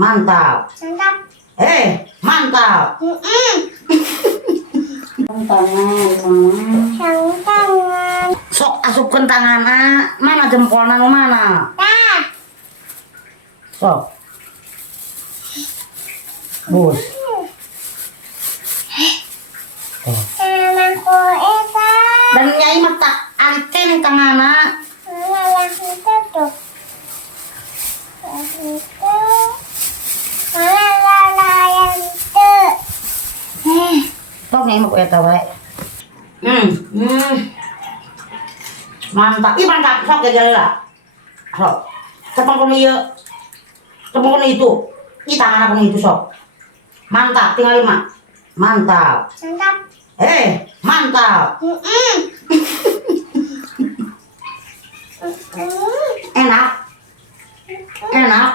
Mantap. Mantap. Mantap. Tangan. Sok asupkan tangan mana jempolnya mana? Dah. Sok. Bus. Tanganku Esa. Dan nyai mata aliten tanganna. Mana yang itu tuh? Yang itu. Mana yang itu? Sok nyai mau eta wae. Mantap. Ih mantap sok ya lah. Sok. Tepung kono ieu. Tepung kono itu. Ih tangan kono itu sok. Mantap tinggal 5. Mantap. Mantap. Mantap. Enak. Enak.